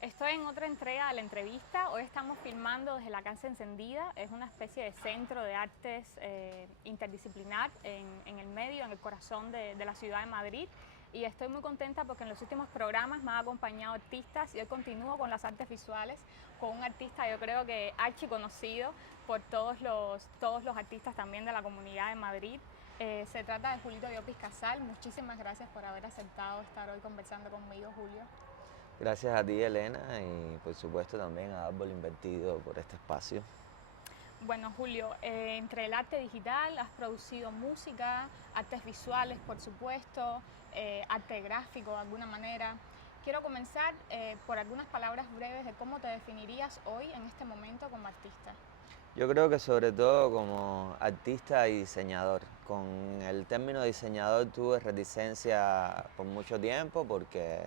Estoy en otra entrega de la entrevista. Hoy estamos filmando desde la Casa Encendida. Es una especie de centro de artes interdisciplinar en el medio, en el corazón de la ciudad de Madrid. Y estoy muy contenta porque en los últimos programas me han acompañado artistas y hoy continúo con las artes visuales con un artista yo creo que archiconocido por todos los artistas también de la Comunidad de Madrid. Se trata de Julito Llopis Casal. Muchísimas gracias por haber aceptado estar hoy conversando conmigo, Julio. Gracias a ti, Elena, y por supuesto también a Árbol Invertido por este espacio. Bueno, Julio, entre el arte digital has producido música, artes visuales, por supuesto, arte gráfico de alguna manera. Quiero comenzar por algunas palabras breves de cómo te definirías hoy en este momento como artista. Yo creo que sobre todo como artista y diseñador. Con el término diseñador tuve reticencia por mucho tiempo porque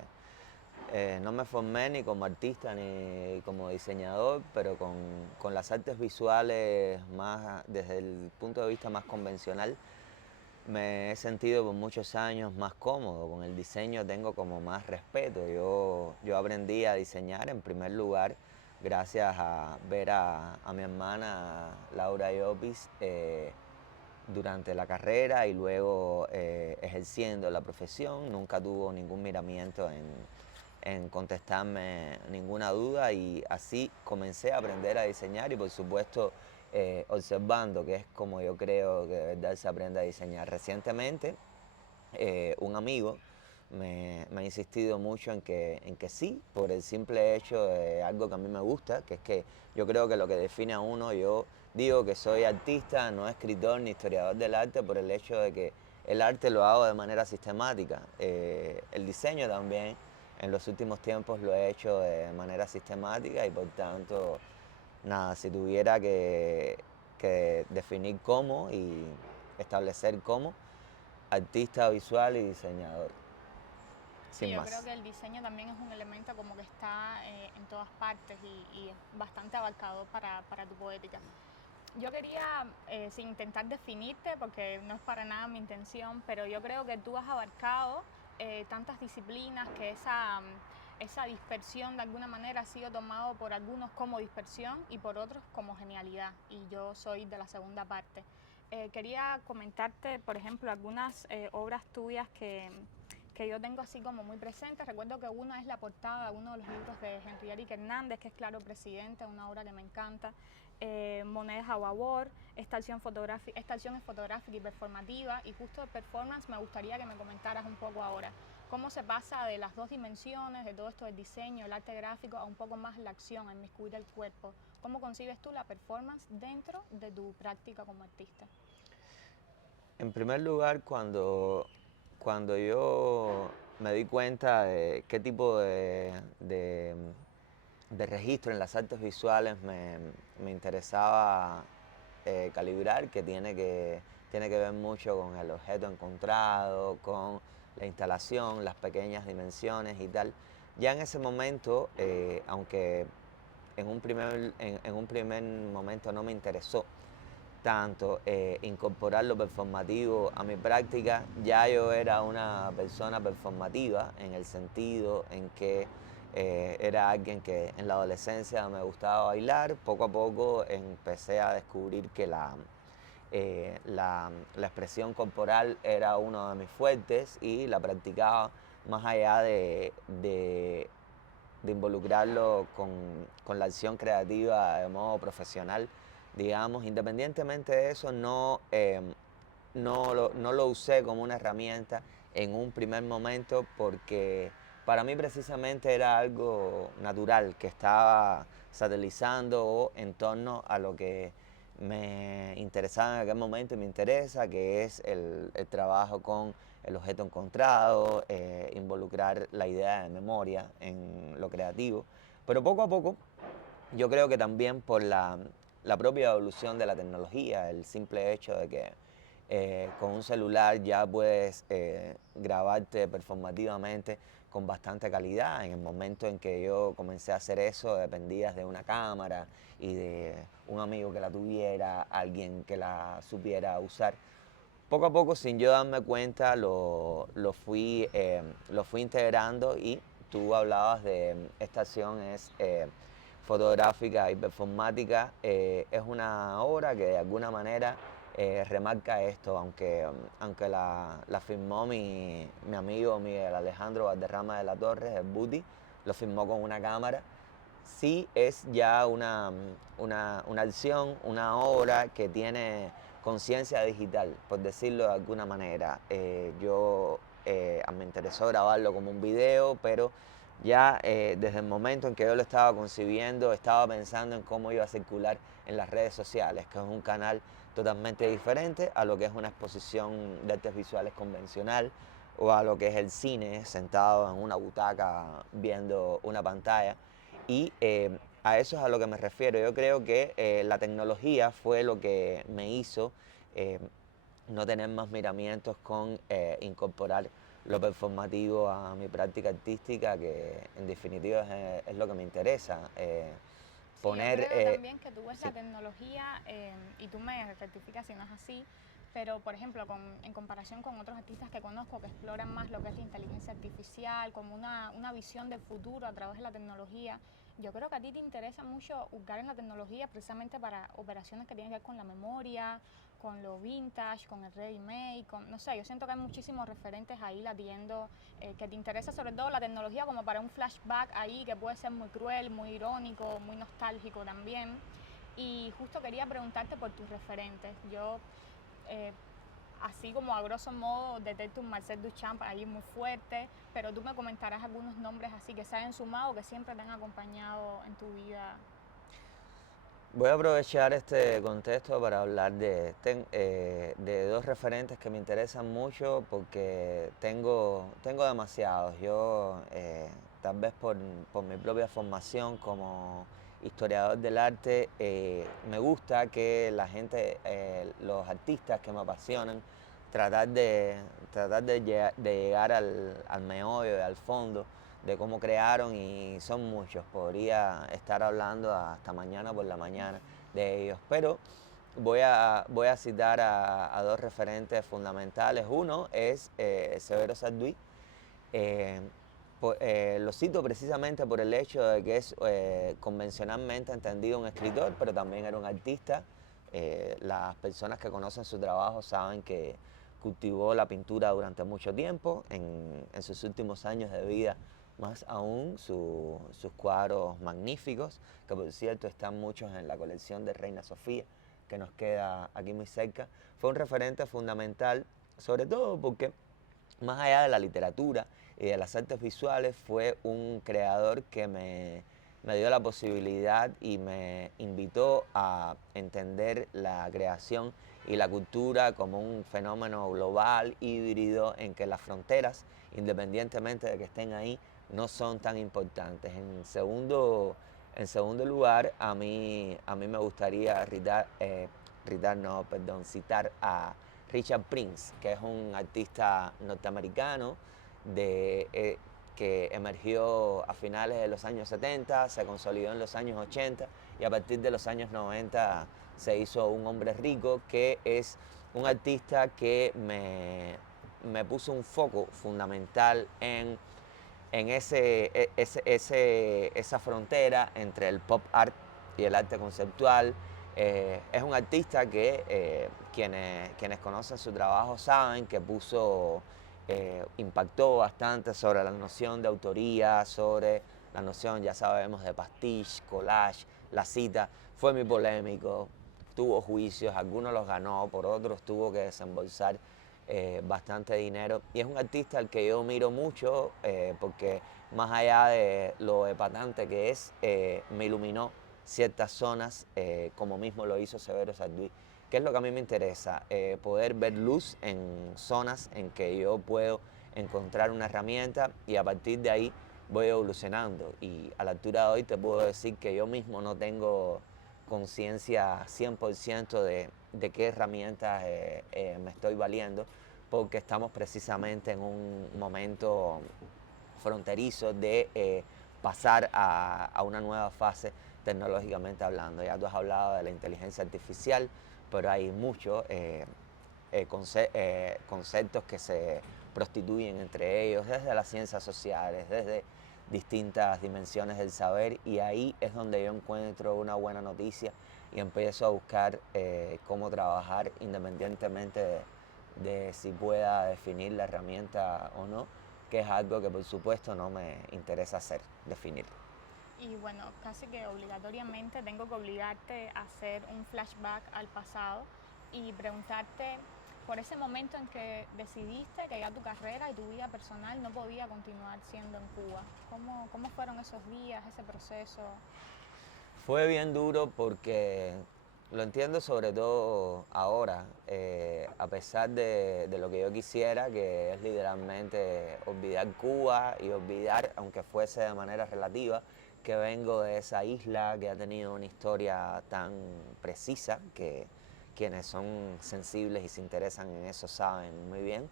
no me formé ni como artista ni como diseñador, pero con las artes visuales más desde el punto de vista más convencional me he sentido por muchos años más cómodo. Con el diseño tengo como más respeto. Yo aprendí a diseñar en primer lugar gracias a ver a mi hermana Laura Llopis durante la carrera y luego ejerciendo la profesión. Nunca tuvo ningún miramiento en contestarme ninguna duda y así comencé a aprender a diseñar y por supuesto observando, que es como yo creo que de verdad se aprende a diseñar. Recientemente un amigo me ha insistido mucho en que sí, por el simple hecho de algo que a mí me gusta, que es que yo creo que lo que define a uno, yo digo que soy artista, no escritor ni historiador del arte, por el hecho de que el arte lo hago de manera sistemática. El diseño también en los últimos tiempos lo he hecho de manera sistemática y por tanto, nada, si tuviera que definir cómo y establecer cómo, artista visual y diseñador, Sí, sin yo creo más. que el diseño también es un elemento como que está en todas partes y es bastante abarcador para tu poética. Yo quería, sin intentar definirte, porque no es para nada mi intención, pero yo creo que tú has abarcado tantas disciplinas que esa dispersión de alguna manera ha sido tomado por algunos como dispersión y por otros como genialidad, y yo soy de la segunda parte. Quería comentarte, por ejemplo, algunas obras tuyas que yo tengo así como muy presentes. Recuerdo que una es la portada de uno de los libros de Henry Eric Hernández, que es Claro Presidente, una obra que me encanta. Monedas a Babor, esta acción es fotográfica y performativa, y justo de performance me gustaría que me comentaras un poco ahora cómo se pasa de las dos dimensiones, de todo esto del diseño, el arte gráfico, a un poco más la acción, a inmiscuir el cuerpo. ¿Cómo concibes tú la performance dentro de tu práctica como artista? En primer lugar, cuando yo me di cuenta de qué tipo de registro en las artes visuales me interesaba calibrar, que tiene que ver mucho con el objeto encontrado, con la instalación, las pequeñas dimensiones y tal. Ya en ese momento, aunque en un primer momento no me interesó tanto incorporar lo performativo a mi práctica, ya yo era una persona performativa en el sentido en que era alguien que en la adolescencia me gustaba bailar. Poco a poco empecé a descubrir que la expresión corporal era uno de mis fuertes y la practicaba más allá de involucrarlo con la acción creativa de modo profesional, digamos. Independientemente de eso, no lo usé como una herramienta en un primer momento porque para mí precisamente era algo natural que estaba satelizando o en torno a lo que me interesaba en aquel momento y me interesa, que es el trabajo con el objeto encontrado, involucrar la idea de memoria en lo creativo. Pero poco a poco, yo creo que también por la propia evolución de la tecnología, el simple hecho de que con un celular ya puedes grabarte performativamente con bastante calidad. En el momento en que yo comencé a hacer eso, dependías de una cámara y de un amigo que la tuviera, alguien que la supiera usar. Poco a poco, sin yo darme cuenta, lo fui integrando y tú hablabas de esta acción es fotográfica y performática. Es una obra que de alguna manera remarca esto, aunque la filmó mi amigo Miguel Alejandro Valderrama de la Torre, el Buti, lo filmó con una cámara. Sí es ya una acción, una obra que tiene conciencia digital, por decirlo de alguna manera. Me interesó grabarlo como un video, pero ya desde el momento en que yo lo estaba concibiendo, estaba pensando en cómo iba a circular en las redes sociales, que es un canal totalmente diferente a lo que es una exposición de artes visuales convencional o a lo que es el cine, sentado en una butaca viendo una pantalla. Y a eso es a lo que me refiero. Yo creo que la tecnología fue lo que me hizo eh, no tener más miramientos con incorporar lo performativo a mi práctica artística, que en definitiva es lo que me interesa. Sí, yo Poner... creo también que tú ves sí. la tecnología y tú me rectificas si no es así, pero por ejemplo, en comparación con otros artistas que conozco que exploran más lo que es la inteligencia artificial, como una visión del futuro a través de la tecnología, yo creo que a ti te interesa mucho hurgar en la tecnología precisamente para operaciones que tienen que ver con la memoria, con lo vintage, con el ready-made, no sé, yo siento que hay muchísimos referentes ahí latiendo, que te interesa sobre todo la tecnología como para un flashback ahí que puede ser muy cruel, muy irónico, muy nostálgico también. Y justo quería preguntarte por tus referentes. Yo, eh, así como a grosso modo, detecto un Marcel Duchamp ahí muy fuerte, pero tú me comentarás algunos nombres así que se hayan sumado, que siempre te han acompañado en tu vida. Voy a aprovechar este contexto para hablar de dos referentes que me interesan mucho porque tengo demasiados. Yo, tal vez por mi propia formación como historiador del arte, me gusta que la gente, los artistas que me apasionan, tratar de, de llegar al meollo y al fondo de cómo crearon, y son muchos. Podría estar hablando hasta mañana por la mañana de ellos, pero voy a citar a dos referentes fundamentales. Uno es Severo Sarduy. Eh, lo cito precisamente por el hecho de que es convencionalmente entendido un escritor, pero también era un artista. Las personas que conocen su trabajo saben que cultivó la pintura durante mucho tiempo. En sus últimos años de vida, más aún sus cuadros magníficos, que por cierto están muchos en la colección de Reina Sofía, que nos queda aquí muy cerca. Fue un referente fundamental, sobre todo porque más allá de la literatura y de las artes visuales, fue un creador que me dio la posibilidad y me invitó a entender la creación y la cultura como un fenómeno global, híbrido, en que las fronteras, independientemente de que estén ahí, no son tan importantes. En segundo lugar, a mí me gustaría citar a Richard Prince, que es un artista norteamericano que emergió a finales de los años 70, se consolidó en los años 80 y a partir de los años 90 se hizo un hombre rico, que es un artista que me puso un foco fundamental en esa frontera entre el pop art y el arte conceptual. Es un artista que quienes conocen su trabajo saben que impactó bastante sobre la noción de autoría, sobre la noción, ya sabemos, de pastiche, collage, la cita. Fue muy polémico, tuvo juicios, algunos los ganó, por otros tuvo que desembolsar bastante dinero. Y es un artista al que yo miro mucho porque más allá de lo epatante que es, me iluminó ciertas zonas, como mismo lo hizo Severo Sarduy. ¿Qué es lo que a mí me interesa? Poder ver luz en zonas en que yo puedo encontrar una herramienta y a partir de ahí voy evolucionando. Y a la altura de hoy te puedo decir que yo mismo no tengo conciencia 100% de qué herramientas me estoy valiendo, porque estamos precisamente en un momento fronterizo de pasar a una nueva fase tecnológicamente hablando. Ya tú has hablado de la inteligencia artificial, pero hay muchos conceptos que se prostituyen entre ellos, desde las ciencias sociales, desde distintas dimensiones del saber, y ahí es donde yo encuentro una buena noticia y empiezo a buscar cómo trabajar independientemente de si pueda definir la herramienta o no, que es algo que por supuesto no me interesa hacer, definir. Y bueno, casi que obligatoriamente tengo que obligarte a hacer un flashback al pasado y preguntarte por ese momento en que decidiste que ya tu carrera y tu vida personal no podía continuar siendo en Cuba. ¿Cómo fueron esos días, ese proceso? Fue bien duro porque lo entiendo sobre todo ahora, a pesar de lo que yo quisiera, que es literalmente olvidar Cuba y olvidar, aunque fuese de manera relativa, que vengo de esa isla que ha tenido una historia tan precisa, que quienes son sensibles y se interesan en eso saben muy bien.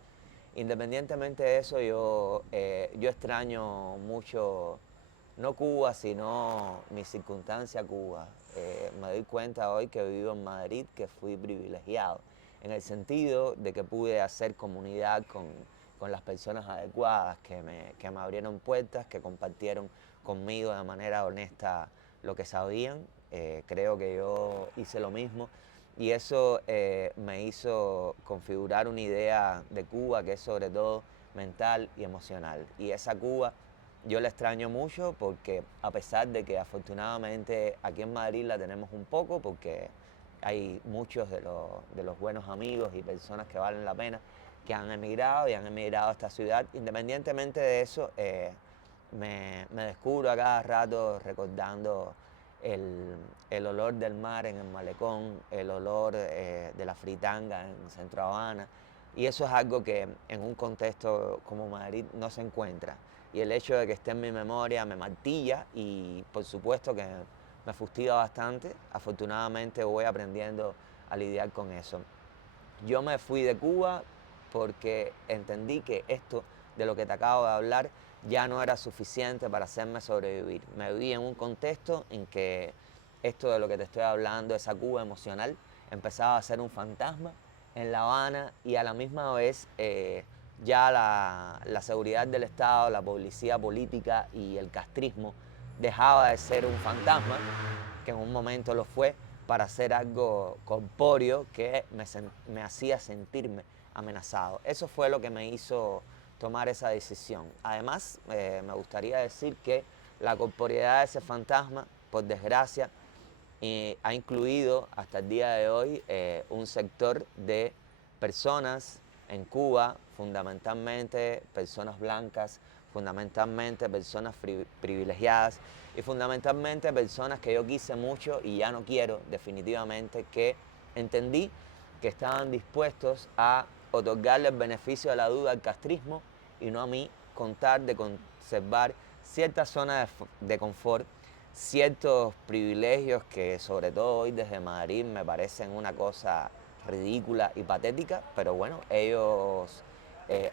Independientemente de eso, yo extraño mucho no Cuba, sino mi circunstancia Cuba. Me doy cuenta hoy que vivo en Madrid, que fui privilegiado, en el sentido de que pude hacer comunidad con las personas adecuadas, que me abrieron puertas, que compartieron conmigo de manera honesta lo que sabían. Creo que yo hice lo mismo y eso me hizo configurar una idea de Cuba que es sobre todo mental y emocional. Y esa Cuba yo la extraño mucho porque a pesar de que afortunadamente aquí en Madrid la tenemos un poco, porque hay muchos de los buenos amigos y personas que valen la pena que han emigrado y han emigrado a esta ciudad. Independientemente de eso, me descubro a cada rato recordando el, el olor del mar en el malecón, el olor de la fritanga en Centro Habana, y eso es algo que en un contexto como Madrid no se encuentra. Y el hecho de que esté en mi memoria me martilla y por supuesto que me fustiga bastante. Afortunadamente voy aprendiendo a lidiar con eso. Yo me fui de Cuba porque entendí que esto de lo que te acabo de hablar ya no era suficiente para hacerme sobrevivir. Me vi en un contexto en que esto de lo que te estoy hablando, esa Cuba emocional, empezaba a ser un fantasma en La Habana y a la misma vez ya la seguridad del Estado, la policía política y el castrismo dejaba de ser un fantasma, que en un momento lo fue, para hacer algo corpóreo que me hacía sentirme amenazado. Eso fue lo que me hizo tomar esa decisión. Además, me gustaría decir que la corporeidad de ese fantasma, por desgracia, ha incluido hasta el día de hoy un sector de personas en Cuba, fundamentalmente personas blancas, fundamentalmente personas privilegiadas y fundamentalmente personas que yo quise mucho y ya no quiero definitivamente, que entendí que estaban dispuestos a otorgarle el beneficio de la duda al castrismo y no a mí, contar de conservar cierta zona de confort, ciertos privilegios que sobre todo hoy desde Madrid me parecen una cosa ridícula y patética, pero bueno, ellos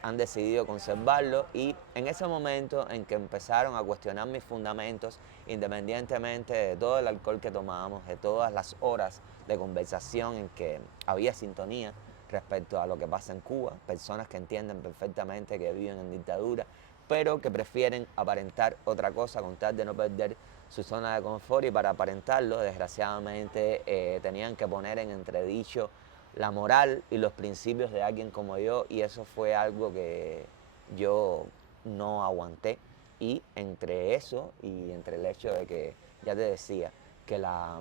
han decidido conservarlo y en ese momento en que empezaron a cuestionar mis fundamentos, independientemente de todo el alcohol que tomábamos, de todas las horas de conversación en que había sintonía respecto a lo que pasa en Cuba, personas que entienden perfectamente que viven en dictadura, pero que prefieren aparentar otra cosa con tal de no perder su zona de confort, y para aparentarlo, desgraciadamente, tenían que poner en entredicho la moral y los principios de alguien como yo, y eso fue algo que yo no aguanté. Y entre eso y entre el hecho de que, ya te decía, que la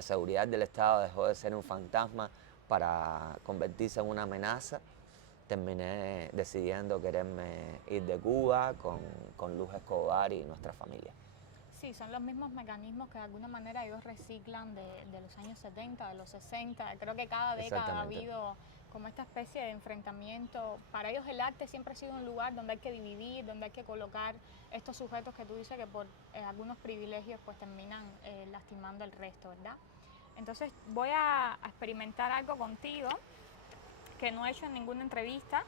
seguridad del Estado dejó de ser un fantasma para convertirse en una amenaza, terminé decidiendo quererme ir de Cuba con Luz Escobar y nuestra familia. Sí, son los mismos mecanismos que de alguna manera ellos reciclan de los años 70, de los 60. Creo que cada década ha Exactamente. habido como esta especie de enfrentamiento. Para ellos el arte siempre ha sido un lugar donde hay que dividir, donde hay que colocar estos sujetos que tú dices que por algunos privilegios pues terminan lastimando al resto, ¿verdad? Entonces voy a experimentar algo contigo que no he hecho en ninguna entrevista,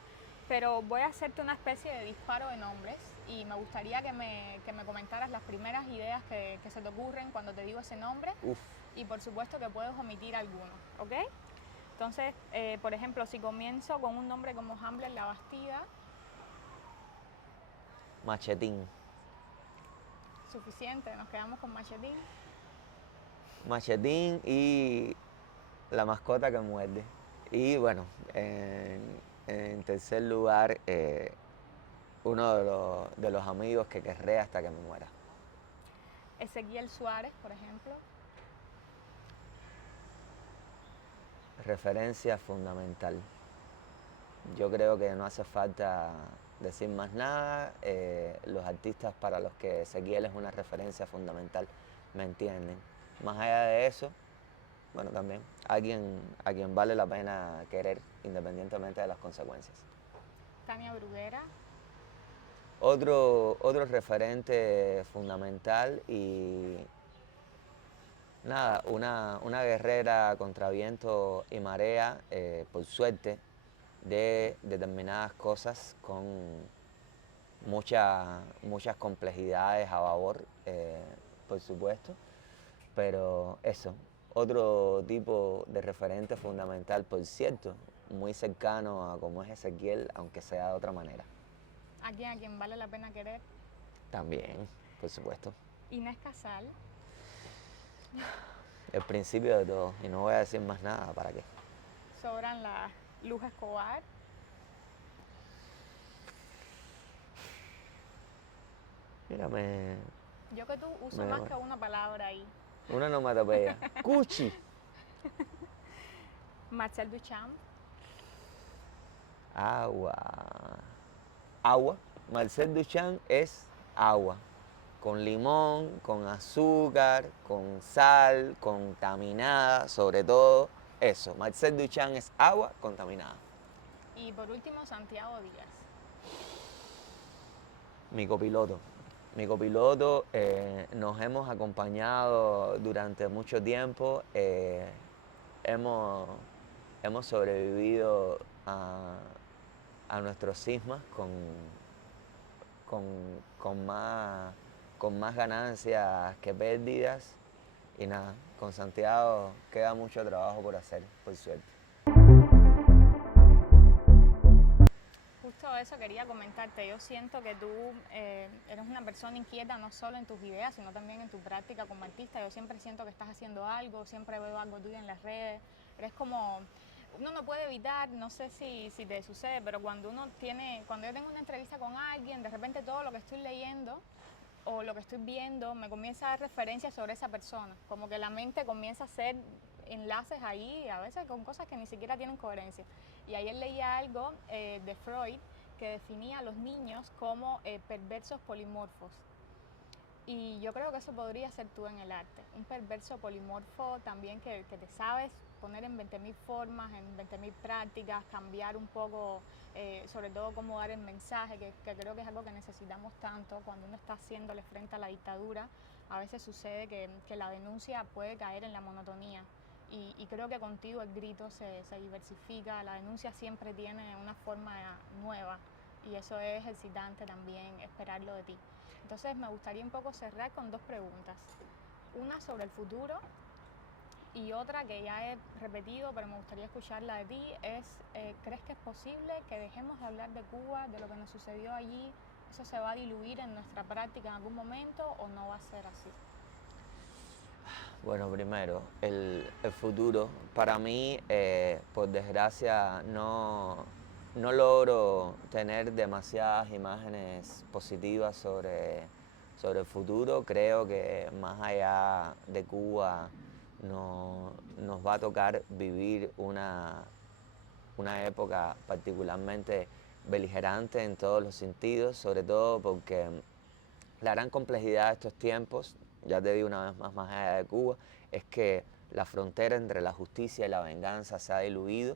pero voy a hacerte una especie de disparo de nombres y me gustaría que me comentaras las primeras ideas que se te ocurren cuando te digo ese nombre. Uf, Y por supuesto que puedes omitir alguno, ¿ok? Entonces, por ejemplo, si comienzo con un nombre como Hamlet La Bastida, Machetín. suficiente, nos quedamos con Machetín. Machetín y la mascota que muerde. Y bueno, en tercer lugar, uno de los amigos que querré hasta que me muera. Ezequiel Suárez, por ejemplo. Referencia fundamental. Yo creo que no hace falta decir más nada. Los artistas para los que Ezequiel es una referencia fundamental me entienden. Más allá de eso, bueno, también a quien vale la pena querer independientemente de las consecuencias. Tania Bruguera. Otro referente fundamental y nada, una guerrera contra viento y marea, por suerte, de determinadas cosas con muchas complejidades a babor, por supuesto, pero eso, otro tipo de referente fundamental, por cierto, muy cercano a como es Ezequiel, aunque sea de otra manera. Alguien a quien vale la pena querer. También, por supuesto. Inés Casal. El principio de todo, y no voy a decir más nada, ¿para qué? Sobran las Luz Escobar. Mira, Yo que tú uso más que una palabra ahí. una onomatopeya. ¡Cuchi! Marcel Duchamp. Agua. Agua. Marcel Duchamp es agua. Con limón, con azúcar, con sal, contaminada, sobre todo eso. Marcel Duchamp es agua contaminada. Y por último, Santiago Díaz. Mi copiloto. Mi copiloto, nos hemos acompañado durante mucho tiempo, hemos, hemos sobrevivido a nuestros sismas con, con más, con más ganancias que pérdidas y nada, con Santiago queda mucho trabajo por hacer, por suerte. Justo eso quería comentarte. Yo siento que tú eres una persona inquieta no solo en tus ideas, sino también en tu práctica como artista. Yo siempre siento que estás haciendo algo, siempre veo algo tuyo en las redes. Eres como, uno no puede evitar, no sé si te sucede, pero cuando yo tengo una entrevista con alguien, de repente todo lo que estoy leyendo o lo que estoy viendo me comienza a dar referencias sobre esa persona. Como que la mente comienza a hacer enlaces ahí, a veces con cosas que ni siquiera tienen coherencia. Y ayer leía algo de Freud que definía a los niños como perversos polimorfos. Y yo creo que eso podría ser tú en el arte, un perverso polimorfo también que te sabes poner en 20.000 formas, en 20.000 prácticas, cambiar un poco, sobre todo cómo dar el mensaje, que creo que es algo que necesitamos tanto cuando uno está haciéndole frente a la dictadura. A veces sucede que la denuncia puede caer en la monotonía. Y creo que contigo el grito se diversifica, la denuncia siempre tiene una forma nueva y eso es excitante también, esperarlo de ti. Entonces me gustaría un poco cerrar con dos preguntas. Una sobre el futuro y otra que ya he repetido, pero me gustaría escucharla de ti, es ¿crees que es posible que dejemos de hablar de Cuba, de lo que nos sucedió allí? ¿Eso se va a diluir en nuestra práctica en algún momento o no va a ser así? Bueno, primero, el futuro. Para mí, por desgracia, no logro tener demasiadas imágenes positivas sobre el futuro. Creo que más allá de Cuba nos va a tocar vivir una época particularmente beligerante en todos los sentidos, sobre todo porque la gran complejidad de estos tiempos, ya te digo una vez más allá de Cuba, es que la frontera entre la justicia y la venganza se ha diluido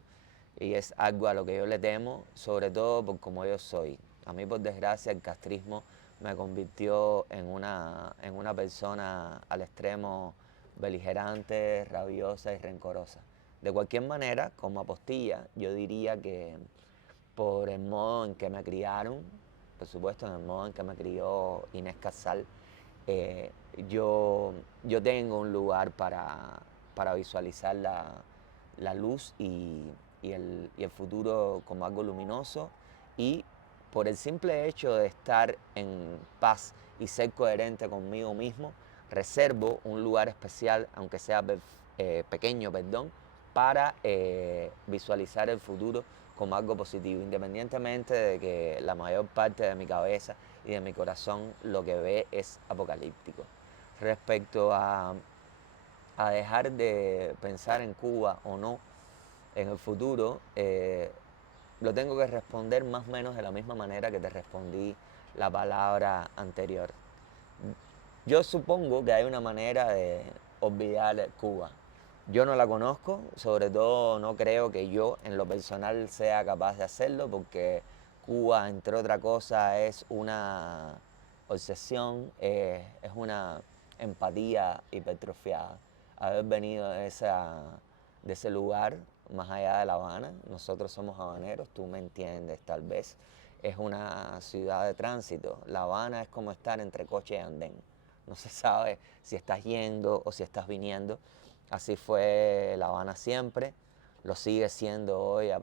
y es algo a lo que yo le temo, sobre todo por como yo soy. A mí, por desgracia, el castrismo me convirtió en una persona al extremo beligerante, rabiosa y rencorosa. De cualquier manera, como apostilla, yo diría que por el modo en que me criaron, por supuesto en el modo en que me crió Inés Casal, eh, yo, yo tengo un lugar para visualizar la luz y el futuro como algo luminoso, y por el simple hecho de estar en paz y ser coherente conmigo mismo, reservo un lugar especial, aunque sea pequeño, perdón, para visualizar el futuro como algo positivo, independientemente de que la mayor parte de mi cabeza y de mi corazón lo que ve es apocalíptico. Respecto a dejar de pensar en Cuba o no en el futuro, lo tengo que responder más o menos de la misma manera que te respondí la palabra anterior. Yo supongo que hay una manera de olvidar Cuba. Yo no la conozco, sobre todo no creo que yo en lo personal sea capaz de hacerlo, porque Cuba, entre otras cosas, es una obsesión, es una empatía hipertrofiada. Haber venido de ese lugar, más allá de La Habana, nosotros somos habaneros, tú me entiendes tal vez, es una ciudad de tránsito. La Habana es como estar entre coche y andén. No se sabe si estás yendo o si estás viniendo. Así fue La Habana siempre, lo sigue siendo hoy a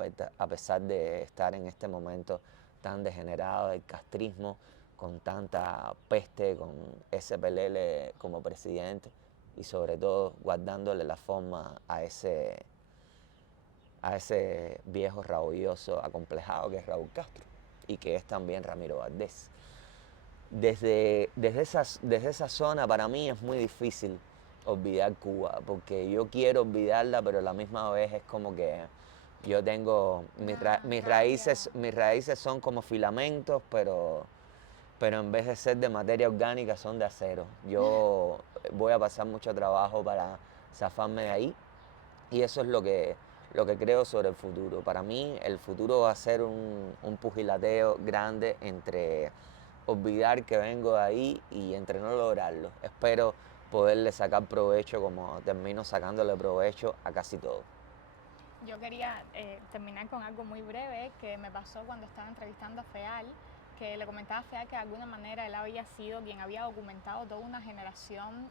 pesar de estar en este momento tan degenerado del castrismo, con tanta peste, con SPLL como presidente y sobre todo guardándole la forma a ese viejo rabioso acomplejado que es Raúl Castro y que es también Ramiro Valdés. Desde esa zona para mí es muy difícil olvidar Cuba, porque yo quiero olvidarla, pero a la misma vez es como que yo tengo, mis raíces son como filamentos, pero en vez de ser de materia orgánica son de acero. Yo voy a pasar mucho trabajo para zafarme de ahí, y eso es lo que creo sobre el futuro. Para mí el futuro va a ser un pugilateo grande entre olvidar que vengo de ahí y entre no lograrlo. Espero poderle sacar provecho como termino sacándole provecho a casi todo. Yo quería terminar con algo muy breve que me pasó cuando estaba entrevistando a Feal, que le comentaba a Feal que de alguna manera él había sido quien había documentado toda una generación.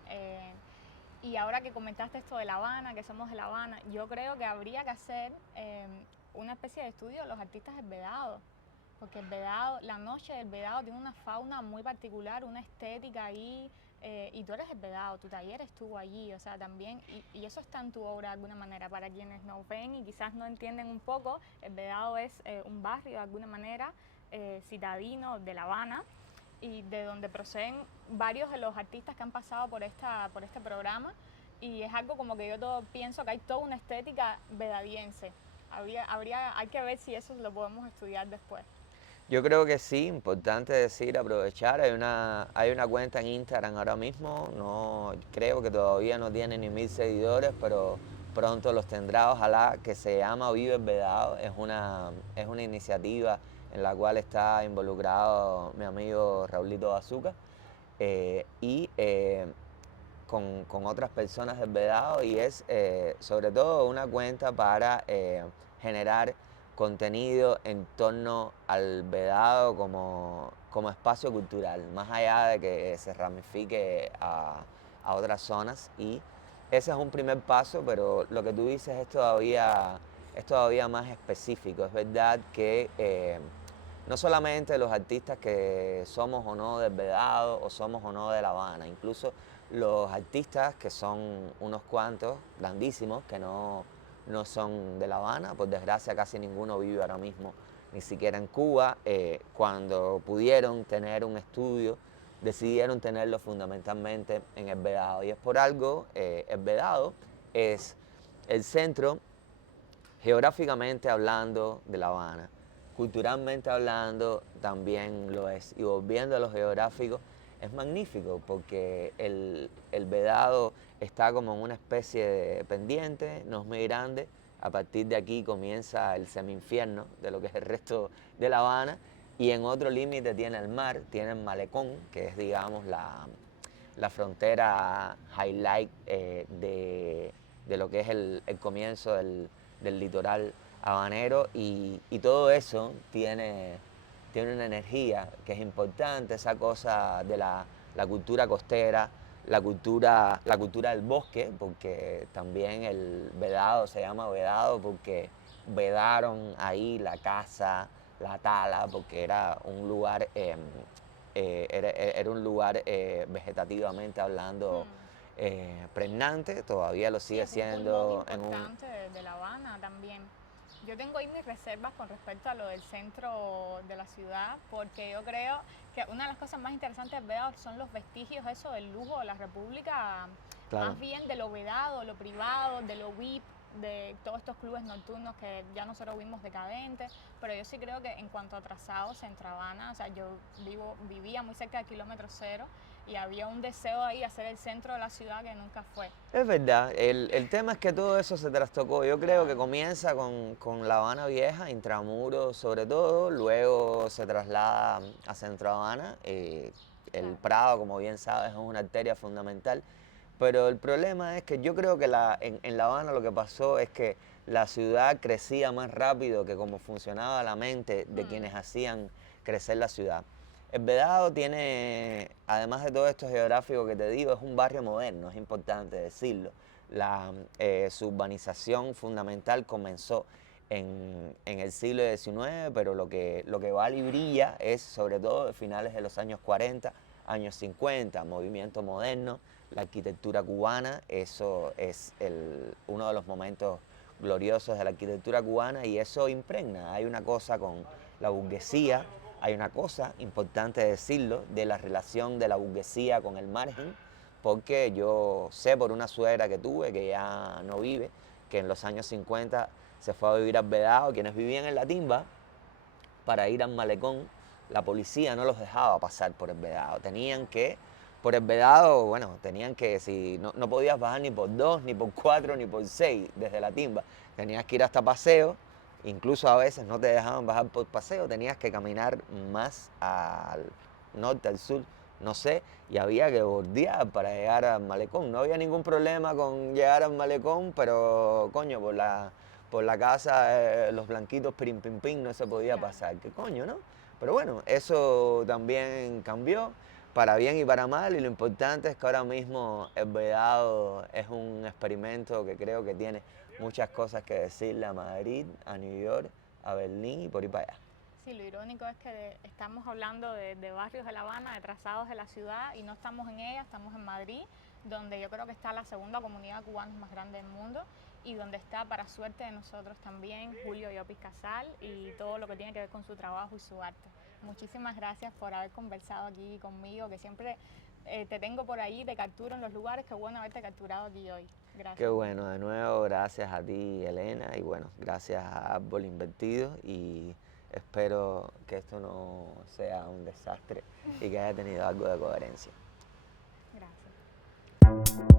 Y ahora que comentaste esto de La Habana, que somos de La Habana, yo creo que habría que hacer una especie de estudio de los artistas del Vedado, porque el Vedado, la noche del Vedado tiene una fauna muy particular, una estética ahí, y tú eres el Vedado, tu taller estuvo allí, o sea, también, y eso está en tu obra de alguna manera. Para quienes nos ven y quizás no entienden un poco, el Vedado es un barrio de alguna manera citadino de La Habana, y de donde proceden varios de los artistas que han pasado por este programa, y es algo como que pienso que hay toda una estética vedadiense. Hay que ver si eso lo podemos estudiar después. Yo creo que sí, importante decir, aprovechar, hay una cuenta en Instagram ahora mismo, no, creo que todavía no tiene ni 1000 seguidores, pero pronto los tendrá, ojalá, que se llama Vive el Vedado, es una iniciativa en la cual está involucrado mi amigo Raulito Bazooka, y con otras personas del Vedado, y es sobre todo una cuenta para generar contenido en torno al Vedado como espacio cultural, más allá de que se ramifique a otras zonas. Y ese es un primer paso, pero lo que tú dices es todavía más específico. Es verdad que no solamente los artistas que somos o no del Vedado o somos o no de La Habana, incluso los artistas que son unos cuantos, grandísimos, que no son de La Habana, por desgracia casi ninguno vive ahora mismo, ni siquiera en Cuba, cuando pudieron tener un estudio, decidieron tenerlo fundamentalmente en el Vedado. Y es por algo, el Vedado es el centro, geográficamente hablando, de La Habana. Culturalmente hablando también lo es. Y volviendo a lo geográfico, es magnífico porque el Vedado está como en una especie de pendiente, no es muy grande. A partir de aquí comienza el semi-infierno de lo que es el resto de La Habana. Y en otro límite tiene el mar, tiene el malecón, que es, digamos, la frontera highlight de lo que es el comienzo del litoral habanero y todo eso tiene una energía que es importante, esa cosa de la cultura costera, la cultura del bosque, porque también el vedado se llama vedado porque vedaron ahí la caza, la tala, porque era un lugar, era un lugar vegetativamente hablando pregnante, todavía lo Sí, sigue es un pulmón siendo en un... importante de La Habana también. Yo tengo ahí mis reservas con respecto a lo del centro de la ciudad, porque yo creo que una de las cosas más interesantes de Vedado son los vestigios, eso del lujo de la República, Claro. más bien de lo vedado, lo privado, de lo VIP, de todos estos clubes nocturnos que ya nosotros vimos decadentes, pero yo sí creo que en cuanto a trazados en Habana, o sea, yo vivía muy cerca del kilómetro cero y había un deseo ahí hacer el centro de la ciudad que nunca fue. Es verdad, el tema es que todo eso se trastocó. Yo creo que comienza con La Habana Vieja, Intramuros sobre todo, luego se traslada a Centro Habana. El Claro. Prado, como bien sabes, es una arteria fundamental. Pero el problema es que yo creo que en La Habana lo que pasó es que la ciudad crecía más rápido que como funcionaba la mente de quienes hacían crecer la ciudad. El Vedado tiene, además de todo esto geográfico que te digo, es un barrio moderno, es importante decirlo. Su urbanización fundamental comenzó en el siglo XIX, pero lo que vale y brilla es sobre todo de finales de los años 40, años 50, movimiento moderno, la arquitectura cubana, eso es uno de los momentos gloriosos de la arquitectura cubana y eso impregna. Hay una cosa con la burguesía, hay una cosa importante decirlo de la relación de la burguesía con el margen, porque yo sé por una suegra que tuve, que ya no vive, que en los años 50 se fue a vivir al Vedado, quienes vivían en la Timba, para ir al malecón, la policía no los dejaba pasar por el Vedado, tenían que, por el Vedado, bueno, tenían que, si no podías bajar ni por 2, ni por 4, ni por 6 desde la Timba, tenías que ir hasta Paseo, incluso a veces no te dejaban bajar por Paseo, tenías que caminar más al norte, al sur, no sé, y había que bordear para llegar al malecón. No había ningún problema con llegar al malecón, pero coño, por la casa los blanquitos pirim pim pim no se podía Claro. pasar. ¿Qué coño, no? Pero bueno, eso también cambió para bien y para mal y lo importante es que ahora mismo el Vedado es un experimento que creo que tiene muchas cosas que decirle a Madrid, a New York, a Berlín y por ahí para allá. Sí, lo irónico es que estamos hablando de barrios de La Habana, de trazados de la ciudad y no estamos en ella, estamos en Madrid, donde yo creo que está la segunda comunidad cubana más grande del mundo y donde está, para suerte de nosotros también, Julio Llopis Casal y todo lo que tiene que ver con su trabajo y su arte. Muchísimas gracias por haber conversado aquí conmigo, que siempre te tengo por ahí, te capturo en los lugares, qué bueno haberte capturado aquí hoy. Gracias. Qué bueno, de nuevo, gracias a ti, Elena, y bueno, gracias a Árbol Invertido y espero que esto no sea un desastre y que haya tenido algo de coherencia. Gracias.